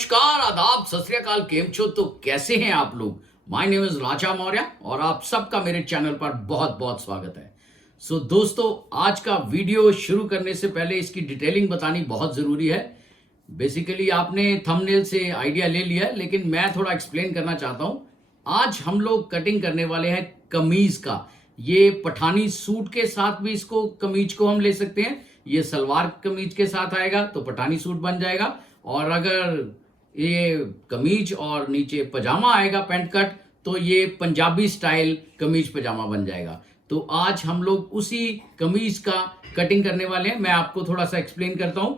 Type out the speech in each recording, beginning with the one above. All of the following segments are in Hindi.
नमस्कार, आदाब, सत श्री अकाल, केम छो। तो कैसे हैं आप लोग। माय नेम इज राजा मौर्य और आप सबका मेरे चैनल पर बहुत बहुत स्वागत है। दोस्तों, आज का वीडियो शुरू करने से पहले इसकी डिटेलिंग बतानी बहुत ज़रूरी है। बेसिकली आपने थंबनेल से आइडिया ले लिया है, लेकिन मैं थोड़ा एक्सप्लेन करना चाहता हूँ। आज हम लोग कटिंग करने वाले हैं कमीज का। ये पठानी सूट के साथ भी इसको कमीज को हम ले सकते हैं। ये सलवार कमीज के साथ आएगा तो पठानी सूट बन जाएगा, और अगर ये कमीज और नीचे पजामा आएगा पैंट कट तो ये पंजाबी स्टाइल कमीज पजामा बन जाएगा। तो आज हम लोग उसी कमीज का कटिंग करने वाले हैं। मैं आपको थोड़ा सा एक्सप्लेन करता हूं।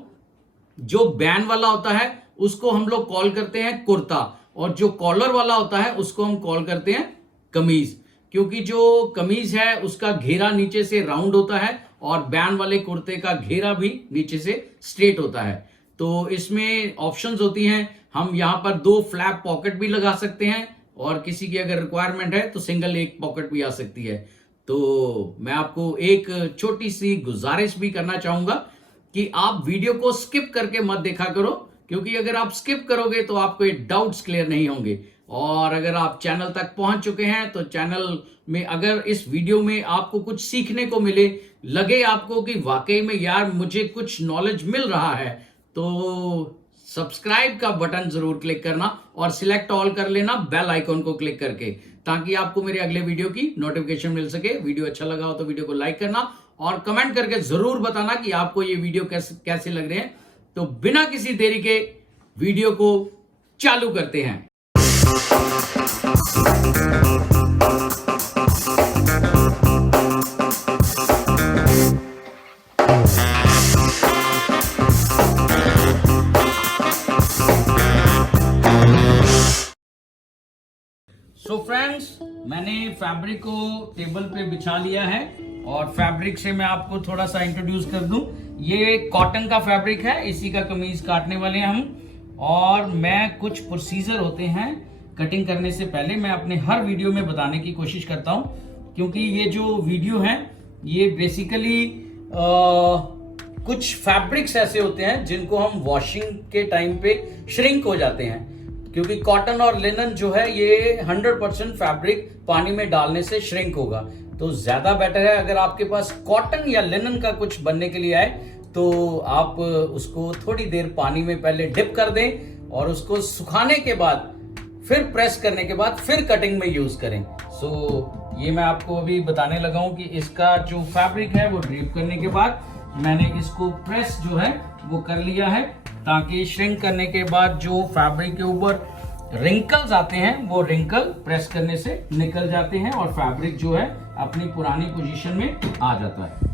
जो बैन वाला होता है उसको हम लोग कॉल करते हैं कुर्ता, और जो कॉलर वाला होता है उसको हम कॉल करते हैं कमीज। क्योंकि जो कमीज है उसका घेरा नीचे से राउंड होता है और बैन वाले कुर्ते का घेरा भी नीचे से स्ट्रेट होता है। तो इसमें ऑप्शंस होती हैं। हम यहाँ पर 2 फ्लैप पॉकेट भी लगा सकते हैं, और किसी की अगर रिक्वायरमेंट है तो सिंगल एक पॉकेट भी आ सकती है। तो मैं आपको एक छोटी सी गुजारिश भी करना चाहूंगा कि आप वीडियो को स्किप करके मत देखा करो, क्योंकि अगर आप स्किप करोगे तो आपको डाउट्स क्लियर नहीं होंगे। और अगर आप चैनल तक पहुंच चुके हैं तो चैनल में अगर इस वीडियो में आपको कुछ सीखने को मिले, लगे आपको कि वाकई में यार मुझे कुछ नॉलेज मिल रहा है, तो सब्सक्राइब का बटन जरूर क्लिक करना और सिलेक्ट ऑल कर लेना बेल आइकॉन को क्लिक करके, ताकि आपको मेरे अगले वीडियो की नोटिफिकेशन मिल सके। वीडियो अच्छा लगा हो तो वीडियो को लाइक करना और कमेंट करके जरूर बताना कि आपको ये वीडियो कैसे लग रहे हैं। तो बिना किसी देरी के वीडियो को चालू करते हैं। सो फ्रेंड्स, मैंने फैब्रिक को टेबल पे बिछा लिया है, और फैब्रिक से मैं आपको थोड़ा सा इंट्रोड्यूस कर दूं। ये कॉटन का फैब्रिक है, इसी का कमीज काटने वाले हैं हम। और मैं कुछ प्रोसीजर होते हैं कटिंग करने से पहले मैं अपने हर वीडियो में बताने की कोशिश करता हूं, क्योंकि ये जो वीडियो है ये बेसिकली कुछ फैब्रिक्स ऐसे होते हैं जिनको हम वॉशिंग के टाइम पे श्रिंक हो जाते हैं। क्योंकि कॉटन और लिनन जो है ये 100% फैब्रिक पानी में डालने से श्रिंक होगा। तो ज्यादा बेटर है अगर आपके पास कॉटन या लिनन का कुछ बनने के लिए आए तो आप उसको थोड़ी देर पानी में पहले डिप कर दें, और उसको सुखाने के बाद फिर प्रेस करने के बाद फिर कटिंग में यूज करें। ये मैं आपको अभी बताने लगा हूं कि इसका जो फैब्रिक है वो ड्रिप करने के बाद मैंने इसको प्रेस जो है वो कर लिया है, ताकि श्रिंक करने के बाद जो फैब्रिक के ऊपर रिंकल्स आते हैं वो रिंकल प्रेस करने से निकल जाते हैं और फैब्रिक जो है अपनी पुरानी पोजीशन में आ जाता है।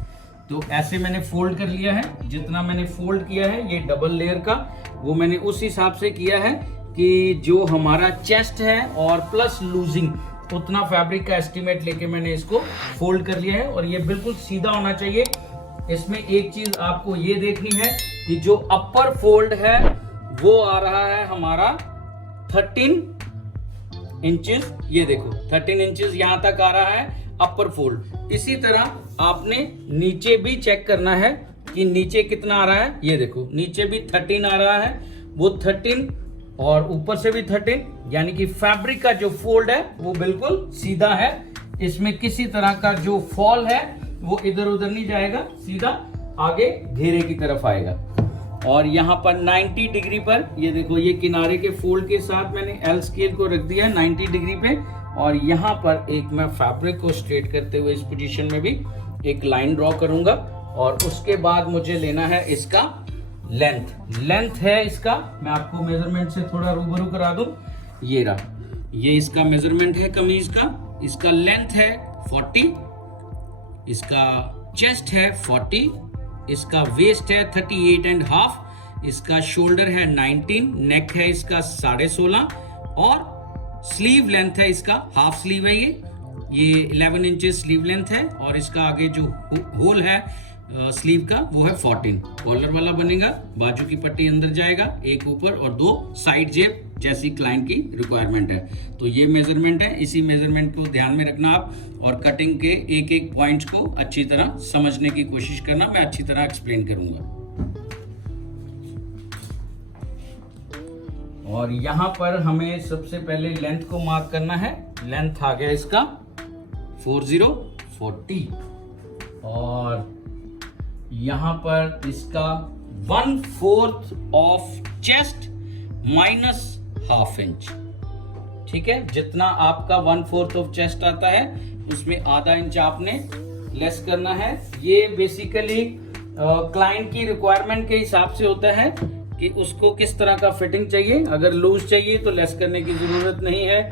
तो ऐसे मैंने फोल्ड कर लिया है। जितना मैंने फोल्ड किया है ये डबल लेयर का, वो मैंने उस हिसाब से किया है कि जो हमारा चेस्ट है और प्लस लूजिंग उतना फैब्रिक का एस्टिमेट लेके मैंने इसको फोल्ड कर लिया है, और ये बिल्कुल सीधा होना चाहिए। इसमें एक चीज आपको ये देखनी है कि जो अपर फोल्ड है वो आ रहा है हमारा 13 इंचेस। ये देखो 13 इंचेस यहां तक आ रहा है अपर फोल्ड। इसी तरह आपने नीचे भी चेक करना है कि नीचे कितना आ रहा है। ये देखो नीचे भी 13 आ रहा है, वो 13 और ऊपर से भी 13, यानी कि फैब्रिक का जो फोल्ड है वो बिल्कुल सीधा है। इसमें किसी तरह का जो फॉल है वो इधर उधर नहीं जाएगा, सीधा आगे घेरे की तरफ आएगा। और यहाँ पर 90 डिग्री पर ये देखो, ये किनारे के फोल्ड के साथ मैंने एल स्केल को रख दिया है 90 डिग्री पे, और यहाँ पर एक मैं फैब्रिक को स्ट्रेट करते हुए इस पोजीशन में भी एक लाइन ड्रॉ करूंगा। और उसके बाद मुझे लेना है इसका लेंथ है इसका। मैं आपको मेजरमेंट से थोड़ा रूबरू करा दूं। ये रहा, ये इसका मेजरमेंट है कमीज का। इसका लेंथ है 40, इसका चेस्ट है 40, इसका वेस्ट है 38.5, इसका शोल्डर है 19, नेक है इसका 16.5, और स्लीव लेंथ है इसका, हाफ स्लीव है ये 11 इंचेस स्लीव लेंथ है, और इसका आगे जो होल है स्लीव का वो है 14। कॉलर वाला बनेगा, बाजू की पट्टी अंदर जाएगा, एक ऊपर और 2 साइड जेब जैसी क्लाइंट की रिक्वायरमेंट है। तो ये मेजरमेंट है, इसी मेजरमेंट को ध्यान में रखना आप, और कटिंग के एक एक पॉइंट्स को अच्छी तरह समझने की कोशिश करना। मैं अच्छी तरह एक्सप्लेन करूंगा। और यहाँ पर हमें सबसे पहले लेंथ को मार्क करना है। लेंथ आ गया इसका 4040 और यहाँ पर इसका 1/4 ऑफ चेस्ट माइनस ½ इंच। ठीक है, जितना आपका 1/4 ऑफ चेस्ट आता है उसमें ½ इंच आपने लेस करना है। ये बेसिकली क्लाइंट की रिक्वायरमेंट के हिसाब से होता है कि उसको किस तरह का फिटिंग चाहिए। अगर लूज चाहिए तो लेस करने की जरूरत नहीं है,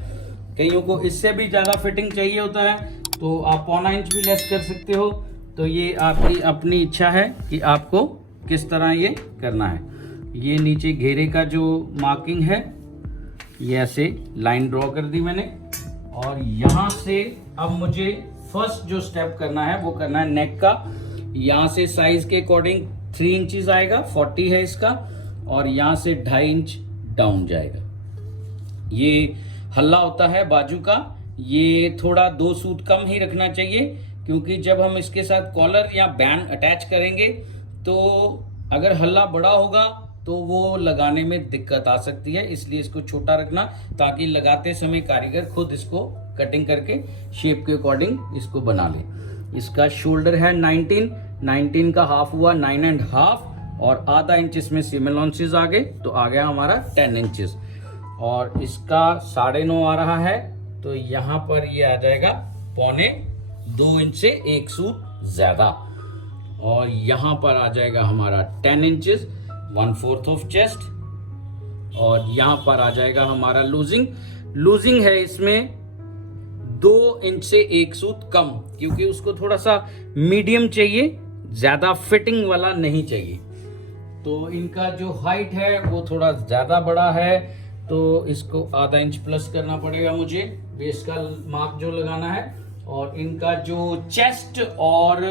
कईयों को इससे भी ज्यादा फिटिंग चाहिए होता है तो आप ½ इंच भी लेस कर सकते हो। तो ये आपकी अपनी इच्छा है कि आपको किस तरह ये करना है। ये नीचे घेरे का जो मार्किंग है ये ऐसे लाइन ड्रॉ कर दी मैंने। और यहाँ से अब मुझे फर्स्ट जो स्टेप करना है वो करना है नेक का। यहाँ से साइज के अकॉर्डिंग 3 इंचेस आएगा, 40 है इसका, और यहाँ से 2.5 इंच डाउन जाएगा। ये हल्ला होता है बाजू का, ये थोड़ा 2 सूत कम ही रखना चाहिए क्योंकि जब हम इसके साथ कॉलर या बैंड अटैच करेंगे तो अगर हल्ला बड़ा होगा तो वो लगाने में दिक्कत आ सकती है, इसलिए इसको छोटा रखना ताकि लगाते समय कारीगर खुद इसको कटिंग करके शेप के अकॉर्डिंग इसको बना ले। इसका शोल्डर है 19 का हाफ हुआ 9.5 और ½ इंच इसमें सीम अलाउंसेस आ गए तो आ गया हमारा 10 इंचेस। और इसका 9.5 आ रहा है तो यहाँ पर ये आ जाएगा 2.25 इंच से 1 सूत ज्यादा। और यहाँ पर आ जाएगा हमारा 10 इंचेस 1/4 ऑफ चेस्ट। और यहाँ पर आ जाएगा हमारा लूजिंग है इसमें 2 इंच से 1 सूत कम, क्योंकि उसको थोड़ा सा मीडियम चाहिए, ज्यादा फिटिंग वाला नहीं चाहिए। तो इनका जो हाइट है वो थोड़ा ज्यादा बड़ा है तो इसको ½ इंच प्लस करना पड़ेगा मुझे बेस का मार्क जो लगाना है। और इनका जो चेस्ट और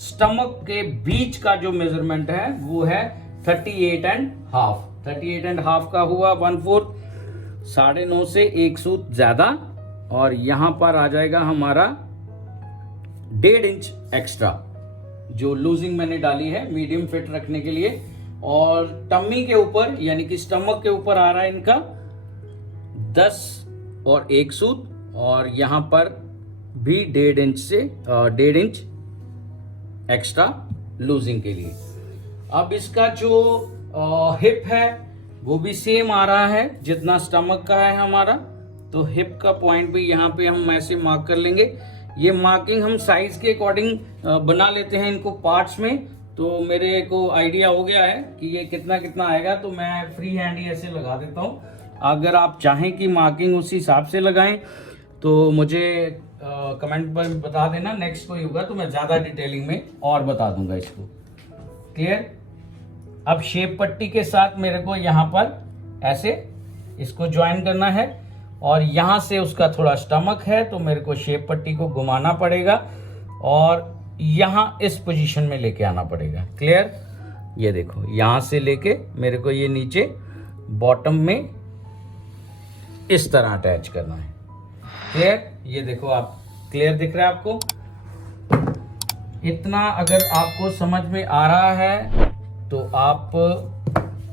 स्टमक के बीच का जो मेजरमेंट है वो है 38.5। 38.5 का हुआ 1/4, 9.5 से 1 सूत ज्यादा। और यहां पर आ जाएगा हमारा 1.5 इंच एक्स्ट्रा जो लूजिंग मैंने डाली है मीडियम फिट रखने के लिए। और टम्मी के ऊपर यानी कि स्टमक के ऊपर आ रहा है इनका 10 और 1 सूत, और यहां पर भी 1.5 इंच से 1.5 इंच एक्स्ट्रा लूजिंग के लिए। अब इसका जो हिप है वो भी सेम आ रहा है जितना स्टमक का है हमारा, तो हिप का पॉइंट भी यहाँ पे हम ऐसे मार्क कर लेंगे। ये मार्किंग हम साइज के अकॉर्डिंग बना लेते हैं इनको पार्ट्स में, तो मेरे को आइडिया हो गया है कि ये कितना कितना आएगा, तो मैं फ्री हैंड ही ऐसे लगा देता हूँ। अगर आप चाहें कि मार्किंग उसी हिसाब से लगाएं तो मुझे कमेंट पर बता देना, नेक्स्ट कोई होगा तो मैं ज़्यादा डिटेलिंग में और बता दूंगा इसको। क्लियर? अब शेप पट्टी के साथ मेरे को यहाँ पर ऐसे इसको ज्वाइन करना है और यहाँ से उसका थोड़ा स्टमक है तो मेरे को शेप पट्टी को घुमाना पड़ेगा और यहाँ इस पोजीशन में लेके आना पड़ेगा। क्लियर? ये देखो यहाँ से लेके मेरे को ये नीचे बॉटम में इस तरह अटैच करना है। क्लियर? ये देखो आप, क्लियर दिख रहा है आपको? इतना अगर आपको समझ में आ रहा है तो आप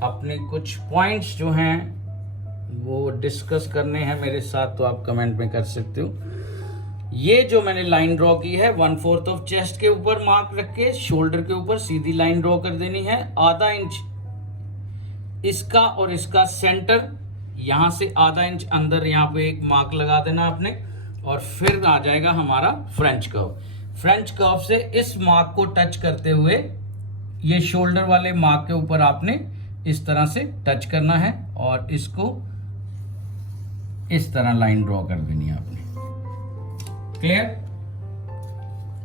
अपने कुछ पॉइंट्स जो हैं वो डिस्कस करने हैं मेरे साथ तो आप कमेंट में कर सकते हो। ये जो मैंने लाइन ड्रॉ की है 1/4 ऑफ चेस्ट के ऊपर मार्क रख के शोल्डर के ऊपर सीधी लाइन ड्रॉ कर देनी है। ½ इंच इसका और इसका सेंटर, यहां से ½ इंच अंदर यहाँ पे एक मार्क लगा देना आपने, और फिर आ जाएगा हमारा फ्रेंच कर्व। फ्रेंच कर्व से इस मार्क को टच करते हुए ये शोल्डर वाले मार्क के ऊपर आपने इस तरह से टच करना है और इसको इस तरह लाइन ड्रॉ कर देनी है आपने। क्लियर?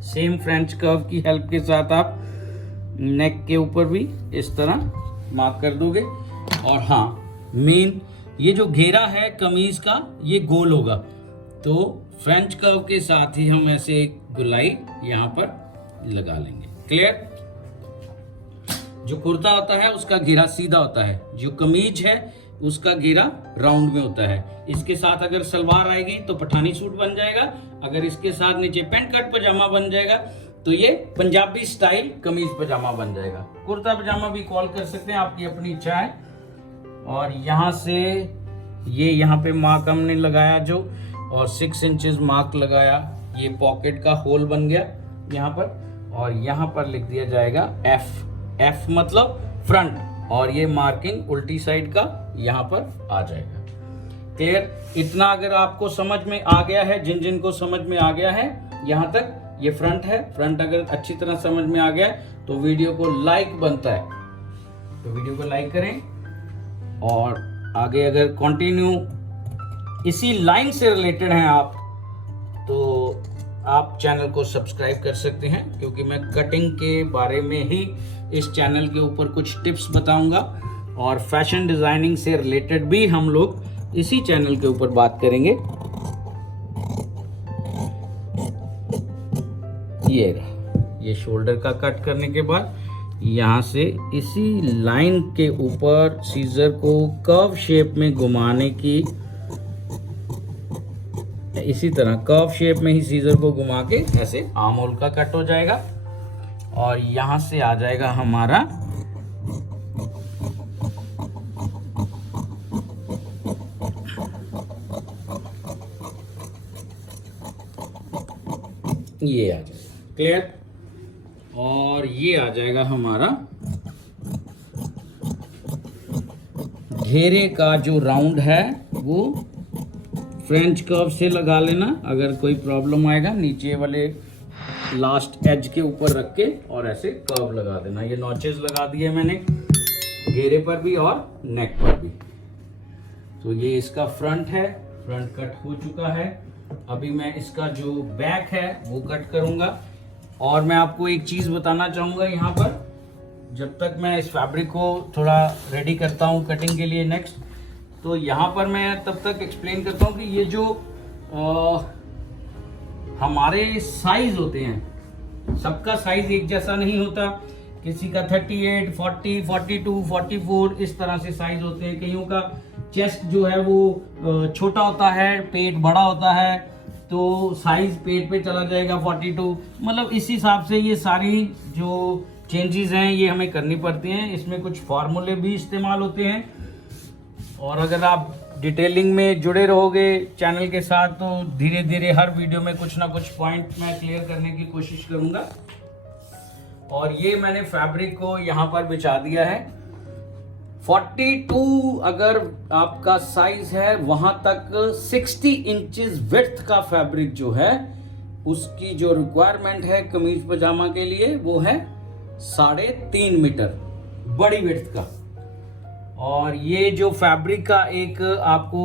सेम फ्रेंच कर्व की हेल्प के साथ आप नेक के ऊपर भी इस तरह मार्क कर दोगे। और हाँ, मेन ये जो घेरा है कमीज का ये गोल होगा, तो फ्रेंच कर्व के साथ ही हम ऐसे एक गुलाई यहाँ पर लगा लेंगे। क्लियर? जो कुर्ता होता है उसका घेरा सीधा होता है, जो कमीज है उसका घेरा राउंड में होता है। इसके साथ अगर सलवार आएगी तो पठानी सूट बन जाएगा, अगर इसके साथ नीचे पैंट कट पजामा बन जाएगा तो ये पंजाबी स्टाइल कमीज पजामा बन जाएगा। कुर्ता पजामा भी कॉल कर सकते हैं, आपकी अपनी इच्छा है। और यहाँ से ये यहाँ पे मार्क हमने लगाया जो, और 6 इंचेस मार्क लगाया, ये पॉकेट का होल बन गया यहाँ पर, और यहाँ पर लिख दिया जाएगा एफ मतलब फ्रंट, और ये मार्किंग उल्टी साइड का यहाँ पर आ जाएगा। क्लियर? इतना अगर आपको समझ में आ गया है, जिन को समझ में आ गया है यहाँ तक, ये फ्रंट है, फ्रंट अगर अच्छी तरह समझ में आ गया है तो वीडियो को लाइक बनता है, तो वीडियो को लाइक करें, और आगे अगर कंटिन्यू इसी लाइन से रिलेटेड हैं आप, तो आप चैनल को सब्सक्राइब कर सकते हैं, क्योंकि मैं कटिंग के बारे में ही इस चैनल के ऊपर कुछ टिप्स बताऊंगा, और फैशन डिजाइनिंग से रिलेटेड भी हम लोग इसी चैनल के ऊपर बात करेंगे। ये शोल्डर का कट करने के बाद यहाँ से इसी लाइन के ऊपर सीजर को कर्व शेप में घुमाने की, इसी तरह कर्व शेप में ही सीजर को घुमा के ऐसे आर्म होल का कट हो जाएगा, और यहाँ से आ जाएगा हमारा ये आ जाएगा। क्लियर? और ये आ जाएगा हमारा घेरे का जो राउंड है वो फ्रेंच कर्व से लगा लेना। अगर कोई प्रॉब्लम आएगा नीचे वाले लास्ट एज के ऊपर रख के और ऐसे कर्व लगा देना। ये नॉचेस लगा दिए मैंने घेरे पर भी और नेक पर भी। तो ये इसका फ्रंट है, फ्रंट कट हो चुका है। अभी मैं इसका जो बैक है वो कट करूंगा। और मैं आपको एक चीज बताना चाहूंगा यहाँ पर, जब तक मैं इस फैब्रिक को थोड़ा रेडी करता हूँ कटिंग के लिए नेक्स्ट, तो यहाँ पर मैं तब तक एक्सप्लेन करता हूँ कि ये जो हमारे साइज होते हैं, सबका साइज एक जैसा नहीं होता। किसी का 38, 40, 42, 44 इस तरह से साइज होते हैं। कईयों का चेस्ट जो है वो छोटा होता है, पेट बड़ा होता है, तो साइज पेट पे चला जाएगा 42। मतलब इस हिसाब से ये सारी जो चेंजेस हैं ये हमें करनी पड़ती हैं। इसमें कुछ फार्मूले भी इस्तेमाल होते हैं। और अगर आप डिटेलिंग में जुड़े रहोगे चैनल के साथ, तो धीरे धीरे हर वीडियो में कुछ ना कुछ पॉइंट मैं क्लियर करने की कोशिश करूंगा। और ये मैंने फैब्रिक को यहाँ पर बिछा दिया है। 42 अगर आपका साइज है, वहां तक 60 इंचेस विड्थ का फैब्रिक जो है, उसकी जो रिक्वायरमेंट है कमीज पजामा के लिए वो है 3.5 मीटर बड़ी विड्थ का। और ये जो फैब्रिक का एक आपको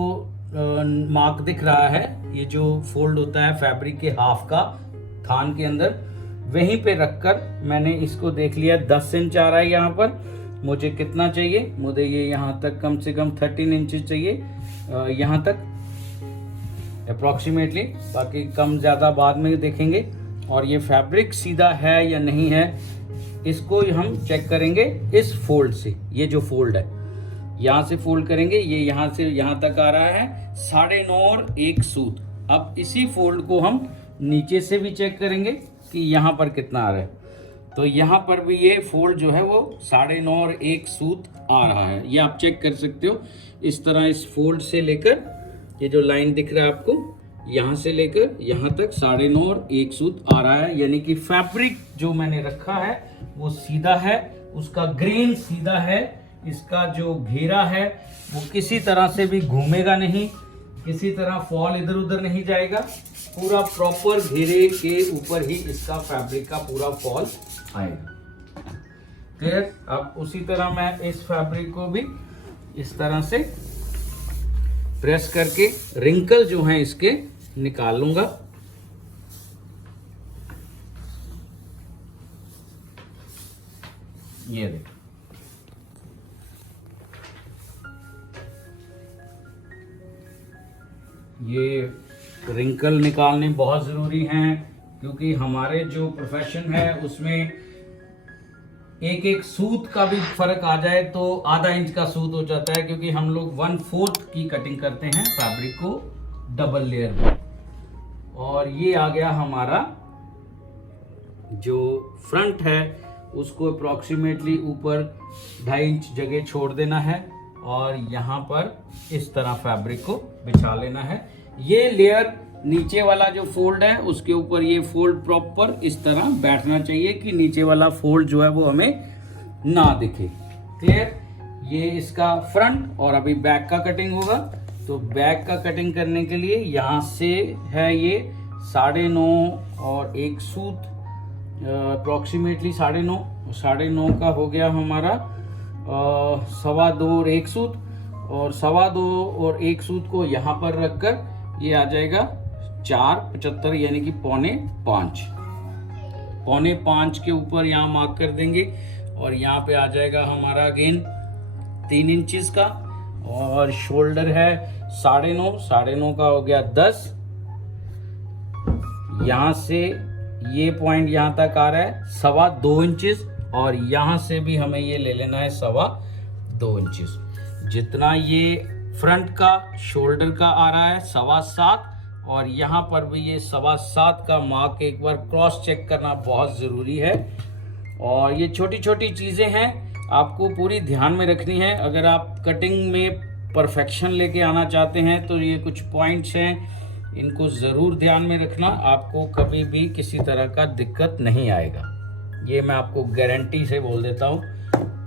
मार्क दिख रहा है, ये जो फोल्ड होता है फैब्रिक के हाफ का थान के अंदर, वहीं पे रखकर मैंने इसको देख लिया 10 इंच आ रहा है। यहाँ पर मुझे कितना चाहिए, मुझे ये यहाँ तक कम से कम 13 इंचेस चाहिए यहाँ तक अप्रॉक्सीमेटली, बाकी कम ज़्यादा बाद में देखेंगे। और ये फैब्रिक सीधा है या नहीं है, इसको हम चेक करेंगे इस फोल्ड से। ये जो फोल्ड है यहाँ से फोल्ड करेंगे, ये यहाँ से यहाँ तक आ रहा है 9.5 और 1 सूत। अब इसी फोल्ड को हम नीचे से भी चेक करेंगे कि यहाँ पर कितना आ रहा है। तो यहाँ पर भी ये फोल्ड जो है वो 9.5 और 1 सूत आ रहा है। ये आप चेक कर सकते हो। इस तरह इस फोल्ड से लेकर, ये जो लाइन दिख रहा है आपको, यहाँ से लेकर यहाँ तक 9.5 और 1 सूत आ रहा है। यानी कि फैब्रिक जो मैंने रखा है वो सीधा है, उसका ग्रेन सीधा है, इसका जो घेरा है वो किसी तरह से भी घूमेगा नहीं, किसी तरह फॉल इधर उधर नहीं जाएगा। पूरा प्रॉपर घेरे के ऊपर ही इसका फैब्रिक का पूरा फॉल आएगा। क्लियर? अब उसी तरह मैं इस फैब्रिक को भी इस तरह से प्रेस करके रिंकल जो हैं इसके निकाल लूंगा। ये देखो, ये रिंकल निकालने बहुत ज़रूरी हैं, क्योंकि हमारे जो प्रोफेशन है उसमें एक एक सूत का भी फर्क आ जाए तो आधा इंच का सूत हो जाता है, क्योंकि हम लोग 1/4 की कटिंग करते हैं फैब्रिक को डबल लेयर में। और ये आ गया हमारा जो फ्रंट है, उसको अप्रॉक्सीमेटली ऊपर 2.5 इंच जगह छोड़ देना है। और यहाँ पर इस तरह फैब्रिक को बिछा लेना है। ये लेयर नीचे वाला जो फोल्ड है उसके ऊपर ये फोल्ड प्रॉपर इस तरह बैठना चाहिए कि नीचे वाला फोल्ड जो है वो हमें ना दिखे। क्लियर? ये इसका फ्रंट और अभी बैक का कटिंग होगा। तो बैक का कटिंग करने के लिए यहाँ से है ये 9.5 और एक सूत अप्रॉक्सीमेटली 9.5 का हो गया हमारा 2.25 और एक सूत, और 2.25 और एक सूत को यहाँ पर रखकर ये आ जाएगा 4.75 यानी कि 4.5 के ऊपर यहाँ मार्क कर देंगे। और यहाँ पे आ जाएगा हमारा अगेन 3 इंचेस का, और शोल्डर है 9.5 का हो गया 10। यहाँ से ये पॉइंट यहाँ तक आ रहा है 2.25 इंचेस, और यहाँ से भी हमें ये ले लेना है 2.25 इंचेस। जितना ये फ्रंट का शोल्डर का आ रहा है 7.25, और यहाँ पर भी ये 7.25 का मार्क एक बार क्रॉस चेक करना बहुत ज़रूरी है। और ये छोटी छोटी चीज़ें हैं, आपको पूरी ध्यान में रखनी है। अगर आप कटिंग में परफेक्शन लेके आना चाहते हैं तो ये कुछ पॉइंट्स हैं, इनको ज़रूर ध्यान में रखना, आपको कभी भी किसी तरह का दिक्कत नहीं आएगा। ये मैं आपको गारंटी से बोल देता हूँ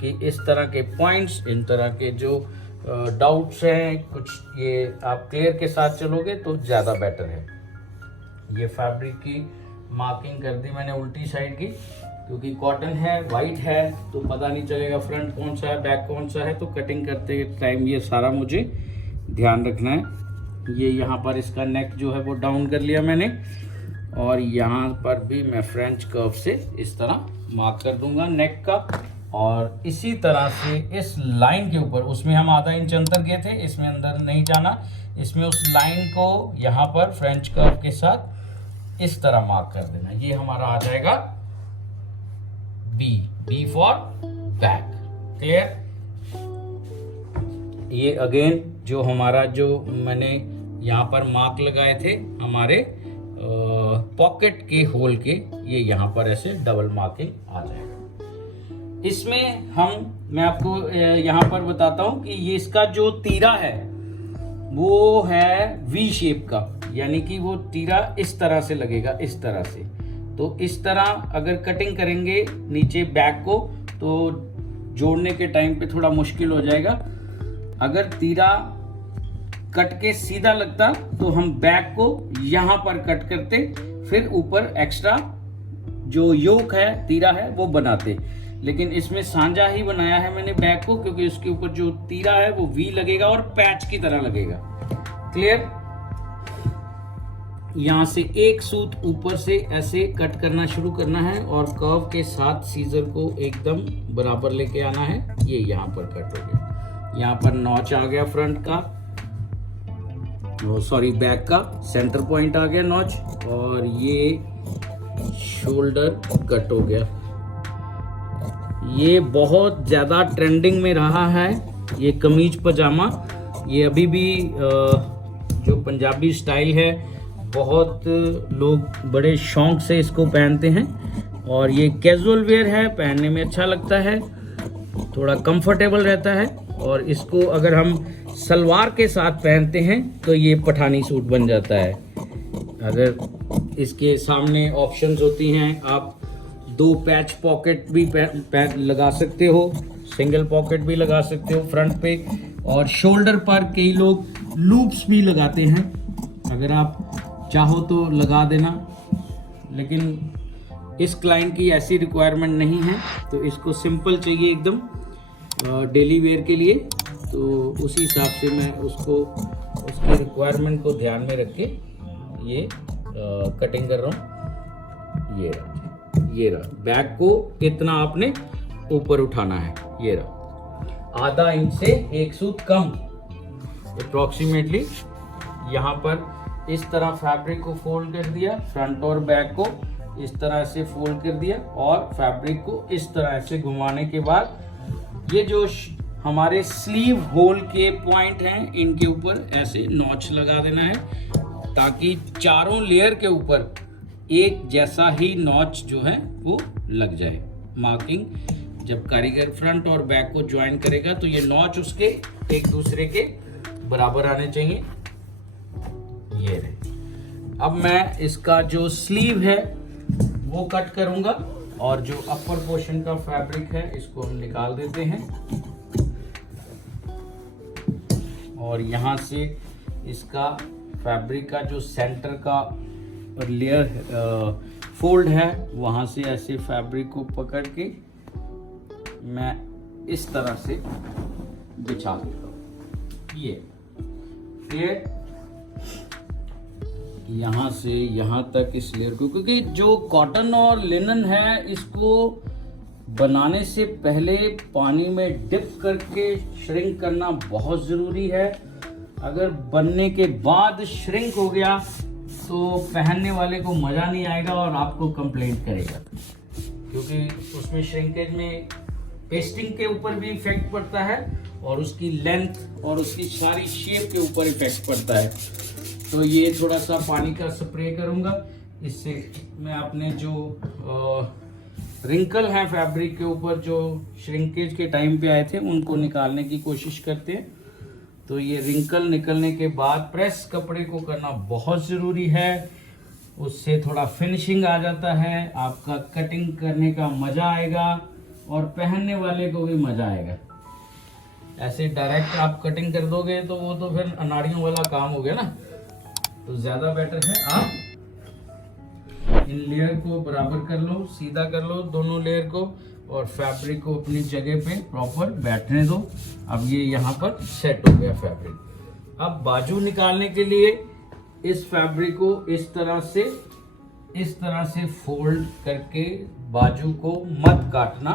कि इस तरह के पॉइंट्स, इन तरह के जो डाउट्स हैं कुछ, ये आप क्लियर के साथ चलोगे तो ज़्यादा बेटर है। ये फैब्रिक की मार्किंग कर दी मैंने उल्टी साइड की, क्योंकि कॉटन है, वाइट है, तो पता नहीं चलेगा फ्रंट कौन सा है बैक कौन सा है। तो कटिंग करते टाइम ये सारा मुझे ध्यान रखना है। ये यहाँ पर इसका नेक जो है वो डाउन कर लिया मैंने, और यहाँ पर भी मैं फ्रेंच कर्व से इस तरह मार्क कर दूंगा नेक का। और इसी तरह से इस लाइन के ऊपर, उसमें हम आधा इंच अंतर किए थे, इसमें अंदर नहीं जाना, इसमें उस लाइन को यहाँ पर फ्रेंच कर्व के साथ इस तरह मार्क कर देना। ये हमारा आ जाएगा बी फॉर बैक। क्लियर? ये अगेन जो हमारा जो मैंने यहाँ पर मार्क लगाए थे हमारे पॉकेट के होल के, ये यहाँ पर ऐसे डबल मार्किंग आ जाएगा। इसमें मैं आपको यहाँ पर बताता हूँ कि ये इसका जो तीरा है वो है वी शेप का, यानी कि वो तीरा इस तरह से लगेगा, इस तरह से। तो इस तरह अगर कटिंग करेंगे नीचे बैक को तो जोड़ने के टाइम पे थोड़ा मुश्किल हो जाएगा। अगर तीरा कट के सीधा लगता तो हम बैक को यहाँ पर कट करते, फिर ऊपर एक्स्ट्रा जो योक है, तीरा है, वो बनाते। लेकिन इसमें सांझा ही बनाया है मैंने बैक को, क्योंकि उसके ऊपर जो तीरा है वो वी लगेगा और पैच की तरह लगेगा। क्लियर? यहाँ से एक सूत ऊपर से ऐसे कट करना शुरू करना है, और कर्व के साथ सीजर को एकदम बराबर लेके आना है। ये यहाँ पर कट हो गया, यहाँ पर नॉच आ गया फ्रंट का, सॉरी बैक का सेंटर पॉइंट आ गया नॉच, और ये शोल्डर कट हो गया। ये बहुत ज़्यादा ट्रेंडिंग में रहा है ये कमीज पजामा। ये अभी भी जो पंजाबी स्टाइल है, बहुत लोग बड़े शौक से इसको पहनते हैं, और ये कैजुअल वेयर है, पहनने में अच्छा लगता है, थोड़ा कंफर्टेबल रहता है। और इसको अगर हम सलवार के साथ पहनते हैं तो ये पठानी सूट बन जाता है। अगर इसके सामने ऑप्शंस होती हैं, आप 2 पैच पॉकेट भी लगा सकते हो, सिंगल पॉकेट भी लगा सकते हो फ्रंट पे, और शोल्डर पर कई लोग लूप्स भी लगाते हैं। अगर आप चाहो तो लगा देना, लेकिन इस क्लाइंट की ऐसी रिक्वायरमेंट नहीं है, तो इसको सिंपल चाहिए एकदम डेली वेयर के लिए। तो उसी हिसाब से मैं उसकी रिक्वायरमेंट को ध्यान में रख के ये कटिंग कर रहा हूँ। ये रहा बैक को इतना आपने ऊपर उठाना है, ये रहा आधा इंच से एक सूत कम अप्रॉक्सीमेटली। यहाँ पर इस तरह फैब्रिक को फोल्ड कर दिया, फ्रंट और बैक को इस तरह से फोल्ड कर दिया, और फैब्रिक को इस तरह से घुमाने के बाद ये जो हमारे स्लीव होल के पॉइंट हैं, इनके ऊपर ऐसे नॉच लगा देना है, ताकि चारों लेयर के ऊपर एक जैसा ही नॉच जो है वो लग जाए। मार्किंग जब कारीगर फ्रंट और बैक को ज्वाइन करेगा तो ये नॉच उसके एक दूसरे के बराबर आने चाहिए। ये रहे। अब मैं इसका जो स्लीव है वो कट करूंगा और जो अपर पोर्शन का फैब्रिक है इसको हम निकाल देते हैं और यहाँ से इसका फैब्रिक का जो सेंटर का लेयर फोल्ड है वहाँ से ऐसे फैब्रिक को पकड़ के मैं इस तरह से बिछा देता हूँ। ये फिर यहाँ से यहाँ तक इस लेयर को, क्योंकि जो कॉटन और लिनन है इसको बनाने से पहले पानी में डिप करके श्रिंक करना बहुत ज़रूरी है। अगर बनने के बाद श्रिंक हो गया तो पहनने वाले को मज़ा नहीं आएगा और आपको कंप्लेंट करेगा, क्योंकि उसमें श्रिंकेज में पेस्टिंग के ऊपर भी इफेक्ट पड़ता है और उसकी लेंथ और उसकी सारी शेप के ऊपर इफेक्ट पड़ता है। तो ये थोड़ा सा पानी का स्प्रे करूँगा, इससे मैं अपने जो रिंकल हैं फैब्रिक के ऊपर जो श्रिंकेज के टाइम पे आए थे उनको निकालने की कोशिश करते हैं। तो ये रिंकल निकलने के बाद प्रेस कपड़े को करना बहुत ज़रूरी है, उससे थोड़ा फिनिशिंग आ जाता है, आपका कटिंग करने का मज़ा आएगा और पहनने वाले को भी मज़ा आएगा। ऐसे डायरेक्ट आप कटिंग कर दोगे तो वो तो फिर अनाड़ियों वाला काम हो गया ना। तो ज़्यादा बेटर है आप इन लेयर को बराबर कर लो, सीधा कर लो दोनों लेयर को और फैब्रिक को अपनी जगह पे प्रॉपर बैठने दो। अब ये यहाँ पर सेट हो गया फैब्रिक। अब बाजू निकालने के लिए इस फैब्रिक को इस तरह से फोल्ड करके बाजू को मत काटना,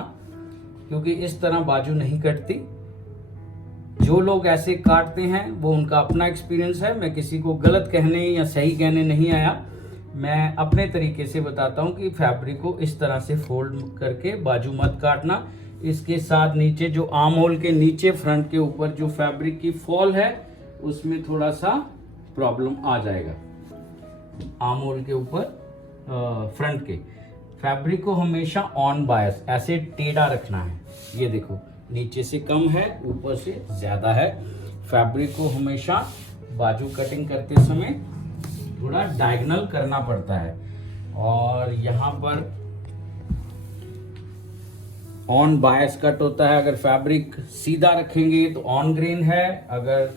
क्योंकि इस तरह बाजू नहीं कटती। जो लोग ऐसे काटते हैं वो उनका अपना एक्सपीरियंस है, मैं किसी को गलत कहने या सही कहने नहीं आया। मैं अपने तरीके से बताता हूँ कि फैब्रिक को इस तरह से फोल्ड करके बाजू मत काटना। इसके साथ नीचे जो आर्म होल के नीचे फ्रंट के ऊपर जो फैब्रिक की फॉल है उसमें थोड़ा सा प्रॉब्लम आ जाएगा। आर्म होल के ऊपर फ्रंट के फैब्रिक को हमेशा ऑन बायस ऐसे टेढ़ा रखना है। ये देखो नीचे से कम है, ऊपर से ज़्यादा है। फैब्रिक को हमेशा बाजू कटिंग करते समय थोड़ा डायगोनल करना पड़ता है। और यहाँ पर ऑन बायस कट होता है। अगर फैब्रिक सीधा रखेंगे तो ऑन ग्रेन है, अगर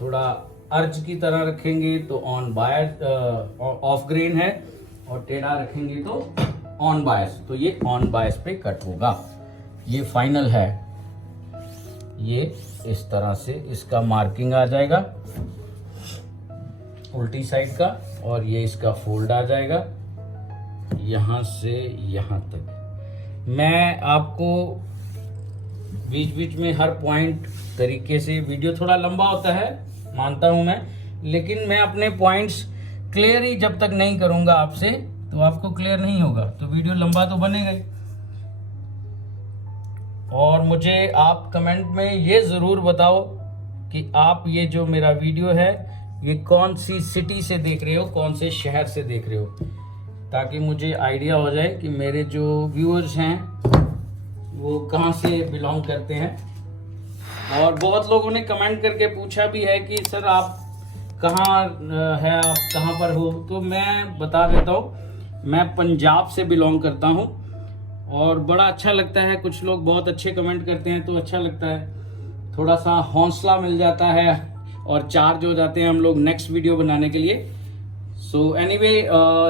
थोड़ा अर्ज की तरह रखेंगे तो ऑन बायस ऑफ ग्रेन है, और टेढ़ा रखेंगे तो ऑन बायस। तो ये ऑन बायस पे कट होगा। ये फाइनल है। ये इस तरह से इसका मार्किंग आ जाएगा उल्टी साइड का, और ये इसका फोल्ड आ जाएगा यहाँ से यहाँ तक। मैं आपको बीच बीच में हर पॉइंट तरीके से, वीडियो थोड़ा लंबा होता है मानता हूँ मैं, लेकिन मैं अपने पॉइंट्स क्लियर ही जब तक नहीं करूँगा आपसे तो आपको क्लियर नहीं होगा, तो वीडियो लंबा तो बनेगा ही। और मुझे आप कमेंट में ये ज़रूर बताओ कि आप ये जो मेरा वीडियो है ये कौन सी सिटी से देख रहे हो, कौन से शहर से देख रहे हो, ताकि मुझे आइडिया हो जाए कि मेरे जो व्यूअर्स हैं वो कहाँ से बिलोंग करते हैं। और बहुत लोगों ने कमेंट करके पूछा भी है कि सर आप कहाँ है, आप कहाँ पर हो। तो मैं बता देता हूँ, मैं पंजाब से बिलोंग करता हूँ और बड़ा अच्छा लगता है। कुछ लोग बहुत अच्छे कमेंट करते हैं तो अच्छा लगता है, थोड़ा सा हौसला मिल जाता है और चार्ज हो जाते हैं हम लोग नेक्स्ट वीडियो बनाने के लिए। सो एनीवे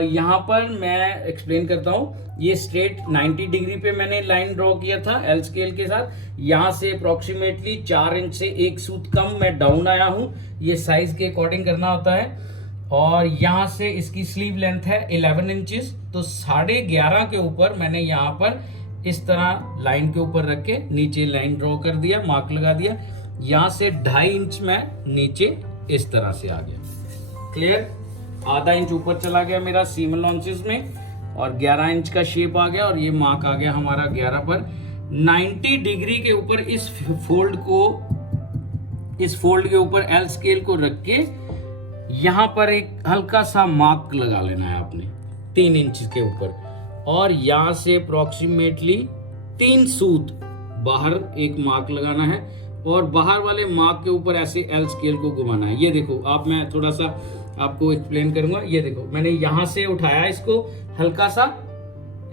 यहाँ पर मैं एक्सप्लेन करता हूँ। ये स्ट्रेट 90 डिग्री पे मैंने लाइन ड्रॉ किया था एल स्केल के साथ। यहाँ से अप्रोक्सीमेटली 4 इंच से एक सूत कम मैं डाउन आया हूँ। ये साइज के अकॉर्डिंग करना होता है। और यहाँ से इसकी स्लीव लेंथ है 11 इंचेस, तो 11.5 के ऊपर मैंने यहाँ पर इस तरह लाइन के ऊपर रख के नीचे लाइन ड्रॉ कर दिया, मार्क लगा दिया। यहाँ से 2.5 इंच में नीचे इस तरह से आ गया। क्लियर? आधा इंच ऊपर चला गया मेरा सीम अलाउंसेस में और 11 इंच का शेप आ गया और ये मार्क आ गया हमारा 11 पर। 90 डिग्री के ऊपर इस फोल्ड के ऊपर एल स्केल को रख के यहाँ पर एक हल्का सा मार्क लगा लेना है आपने 3 इंच के ऊपर। और यहाँ से अप्रोक्सीमेटली 3 सूत बाहर एक मार्क लगाना है और बाहर वाले मार्क के ऊपर ऐसे एल स्केल को घुमाना है। ये देखो आप, मैं थोड़ा सा आपको एक्सप्लेन करूंगा। ये देखो मैंने यहां से उठाया इसको हल्का सा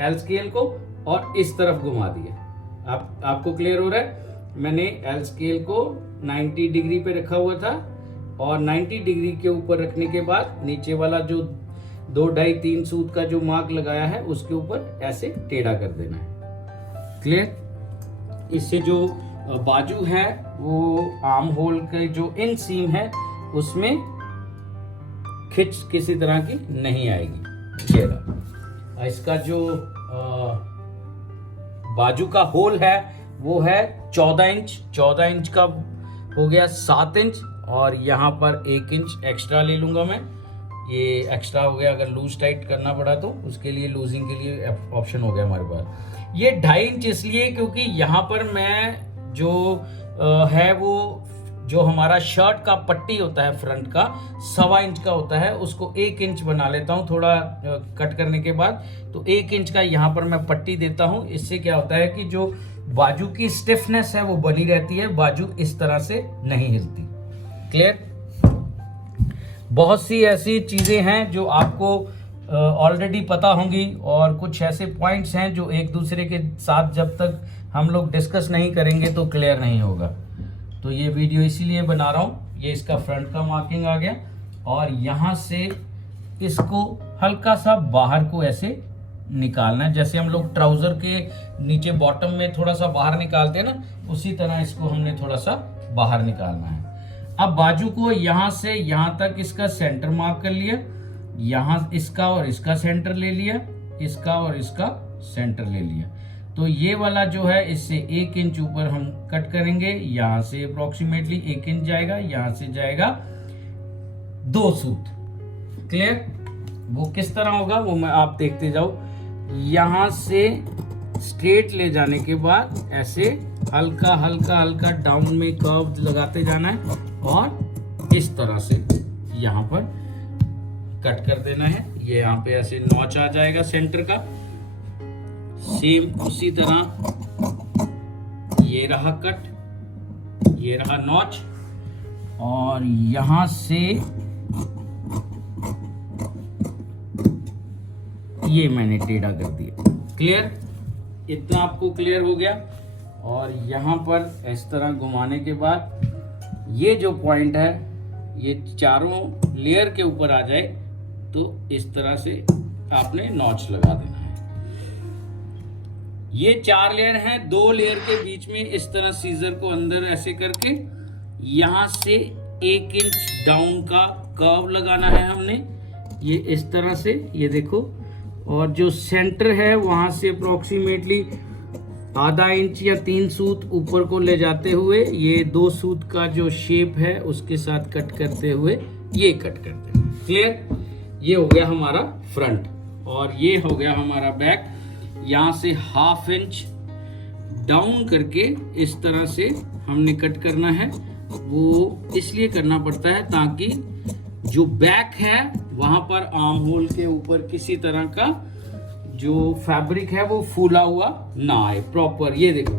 एल स्केल को और इस तरफ घुमा दिया। आपको क्लियर हो रहा है? मैंने एल स्केल को 90 डिग्री पे रखा हुआ था और 90 डिग्री के ऊपर रखने के बाद नीचे वाला जो 2, 2.5, 3 सूत का जो मार्क लगाया है उसके ऊपर ऐसे टेढ़ा कर देना है। क्लियर? इससे जो बाजू है वो आर्म होल के जो इन सीम है उसमें खिंच किसी तरह की नहीं आएगी। ये इसका जो बाजू का होल है वो है 14 इंच। 14 इंच का हो गया 7 इंच और यहाँ पर 1 इंच एक्स्ट्रा ले लूंगा मैं। ये एक्स्ट्रा हो गया, अगर लूज टाइट करना पड़ा तो उसके लिए लूजिंग के लिए ऑप्शन हो गया हमारे पास। ये 2.5 इंच इसलिए क्योंकि यहाँ पर मैं जो है वो जो हमारा शर्ट का पट्टी होता है फ्रंट का 1.25 इंच का होता है, उसको 1 इंच बना लेता हूँ थोड़ा कट करने के बाद। तो 1 इंच का यहाँ पर मैं पट्टी देता हूँ। इससे क्या होता है कि जो बाजू की स्टिफनेस है वो बनी रहती है, बाजू इस तरह से नहीं हिलती। क्लियर? बहुत सी ऐसी चीजें हैं जो आपको ऑलरेडी पता होंगी और कुछ ऐसे पॉइंट्स हैं जो एक दूसरे के साथ जब तक हम लोग डिस्कस नहीं करेंगे तो क्लियर नहीं होगा। तो ये वीडियो इसीलिए बना रहा हूँ। ये इसका फ्रंट का मार्किंग आ गया और यहाँ से इसको हल्का सा बाहर को ऐसे निकालना है, जैसे हम लोग ट्राउजर के नीचे बॉटम में थोड़ा सा बाहर निकालते हैं ना, उसी तरह इसको हमने थोड़ा सा बाहर निकालना है। अब बाजू को यहाँ से यहाँ तक इसका सेंटर मार्क कर लिया, यहाँ इसका और इसका सेंटर ले लिया, इसका और इसका सेंटर ले लिया। तो ये वाला जो है इससे 1 इंच ऊपर हम कट करेंगे। यहाँ से अप्रोक्सीमेटली 1 इंच जाएगा, यहाँ से जाएगा 2 सूत। क्लियर? वो किस तरह होगा वो मैं आप देखते जाओ। यहाँ से स्ट्रेट ले जाने के बाद ऐसे हल्का हल्का हल्का डाउन में कर्व लगाते जाना है और इस तरह से यहाँ पर कट कर देना है। ये यहाँ पे ऐसे नॉच आ जाएगा सेंटर का। सेम उसी तरह ये रहा कट, ये रहा नॉच और यहां से ये मैंने टेढ़ा कर दिया। क्लियर? इतना आपको क्लियर हो गया। और यहां पर इस तरह घुमाने के बाद ये जो पॉइंट है ये चारों लेयर के ऊपर आ जाए तो इस तरह से आपने नॉच लगा देना है। ये 4 लेयर हैं, 2 लेयर के बीच में इस तरह सीजर को अंदर ऐसे करके यहां से 1 इंच डाउन का कर्व लगाना है हमने, ये इस तरह से, ये देखो। और जो सेंटर है वहां से अप्रोक्सीमेटली आधा इंच या 3 सूत ऊपर को ले जाते हुए ये 2 सूत का जो शेप है उसके साथ कट करते हुए ये कट करते हैं। क्लियर? ये हो गया हमारा फ्रंट और ये हो गया हमारा बैक। यहाँ से 1/2 इंच डाउन करके इस तरह से हमने कट करना है। वो इसलिए करना पड़ता है ताकि जो बैक है वहां पर आर्म होल के ऊपर किसी तरह का जो फैब्रिक है वो फूला हुआ ना आए प्रॉपर। ये देखो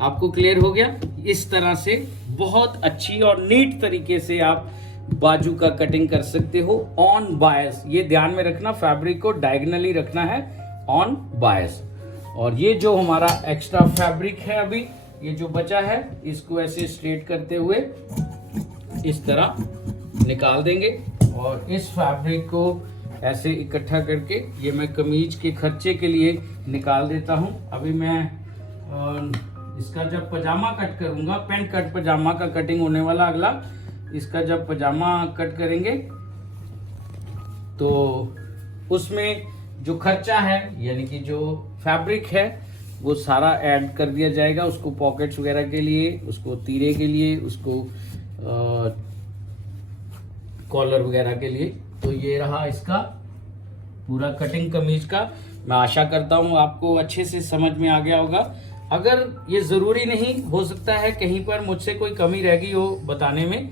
आपको क्लियर हो गया। इस तरह से बहुत अच्छी और नीट तरीके से आप बाजू का कटिंग कर सकते हो ऑन बायस। ये ध्यान में रखना, फैब्रिक को डायगोनली रखना है ऑन बायस। और ये जो हमारा एक्स्ट्रा फैब्रिक है अभी ये जो बचा है इसको ऐसे स्ट्रेट करते हुए इस तरह निकाल देंगे और इस फैब्रिक को ऐसे इकट्ठा करके ये मैं कमीज के खर्चे के लिए निकाल देता हूँ। अभी मैं इसका जब पजामा कट करूंगा, पैंट कट पजामा का कटिंग होने वाला अगला, इसका जब पजामा कट करेंगे तो उसमें जो खर्चा है यानी कि जो फैब्रिक है वो सारा ऐड कर दिया जाएगा। उसको पॉकेट्स वगैरह के लिए, उसको तीरे के लिए, उसको कॉलर वगैरह के लिए। तो ये रहा इसका पूरा कटिंग कमीज का। मैं आशा करता हूँ आपको अच्छे से समझ में आ गया होगा। अगर ये ज़रूरी नहीं, हो सकता है कहीं पर मुझसे कोई कमी रह गई हो बताने में,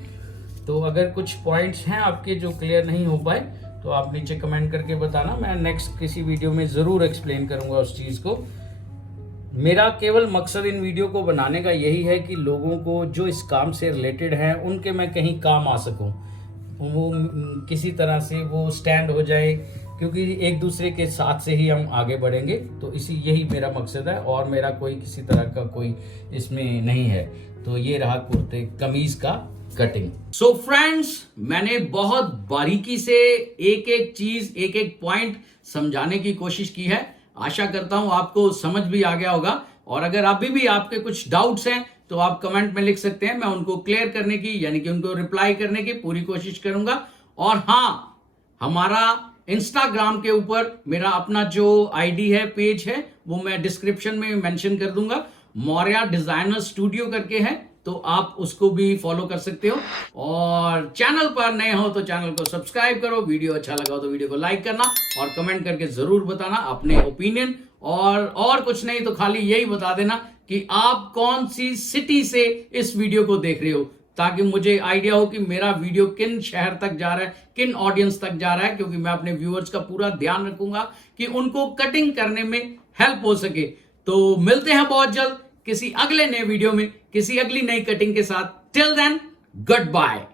तो अगर कुछ पॉइंट्स हैं आपके जो क्लियर नहीं हो पाए तो आप नीचे कमेंट करके बताना। मैं नेक्स्ट किसी वीडियो में ज़रूर एक्सप्लेन करूँगा उस चीज़ को। मेरा केवल मकसद इन वीडियो को बनाने का यही है कि लोगों को जो इस काम से रिलेटेड हैं उनके मैं कहीं काम आ सकूं, वो किसी तरह से वो स्टैंड हो जाए, क्योंकि एक दूसरे के साथ से ही हम आगे बढ़ेंगे। तो इसी यही मेरा मकसद है और मेरा कोई किसी तरह का कोई इसमें नहीं है। तो ये रहा कुर्ते कमीज का कटिंग। सो फ्रेंड्स, मैंने बहुत बारीकी से एक एक चीज, एक एक पॉइंट समझाने की कोशिश की है। आशा करता हूं आपको समझ भी आ गया होगा। और अगर अभी भी आपके कुछ डाउट्स हैं तो आप कमेंट में लिख सकते हैं, मैं उनको क्लियर करने की, यानी कि उनको रिप्लाई करने की पूरी कोशिश करूंगा। और हाँ, हमारा इंस्टाग्राम के ऊपर मेरा अपना जो आईडी है, पेज है, वो मैं डिस्क्रिप्शन में मेंशन कर दूंगा। मौर्या डिजाइनर स्टूडियो करके है, तो आप उसको भी फॉलो कर सकते हो। और चैनल पर नए हो तो चैनल को सब्सक्राइब करो। वीडियो अच्छा लगा हो तो वीडियो को लाइक करना और कमेंट करके जरूर बताना अपने ओपिनियन। और कुछ नहीं तो खाली यही बता देना कि आप कौन सी सिटी से इस वीडियो को देख रहे हो, ताकि मुझे आइडिया हो कि मेरा वीडियो किन शहर तक जा रहा है, किन ऑडियंस तक जा रहा है। क्योंकि मैं अपने व्यूअर्स का पूरा ध्यान रखूंगा कि उनको कटिंग करने में हेल्प हो सके। तो मिलते हैं बहुत जल्द किसी अगले नए वीडियो में, किसी अगली नई कटिंग के साथ। Till then, good bye.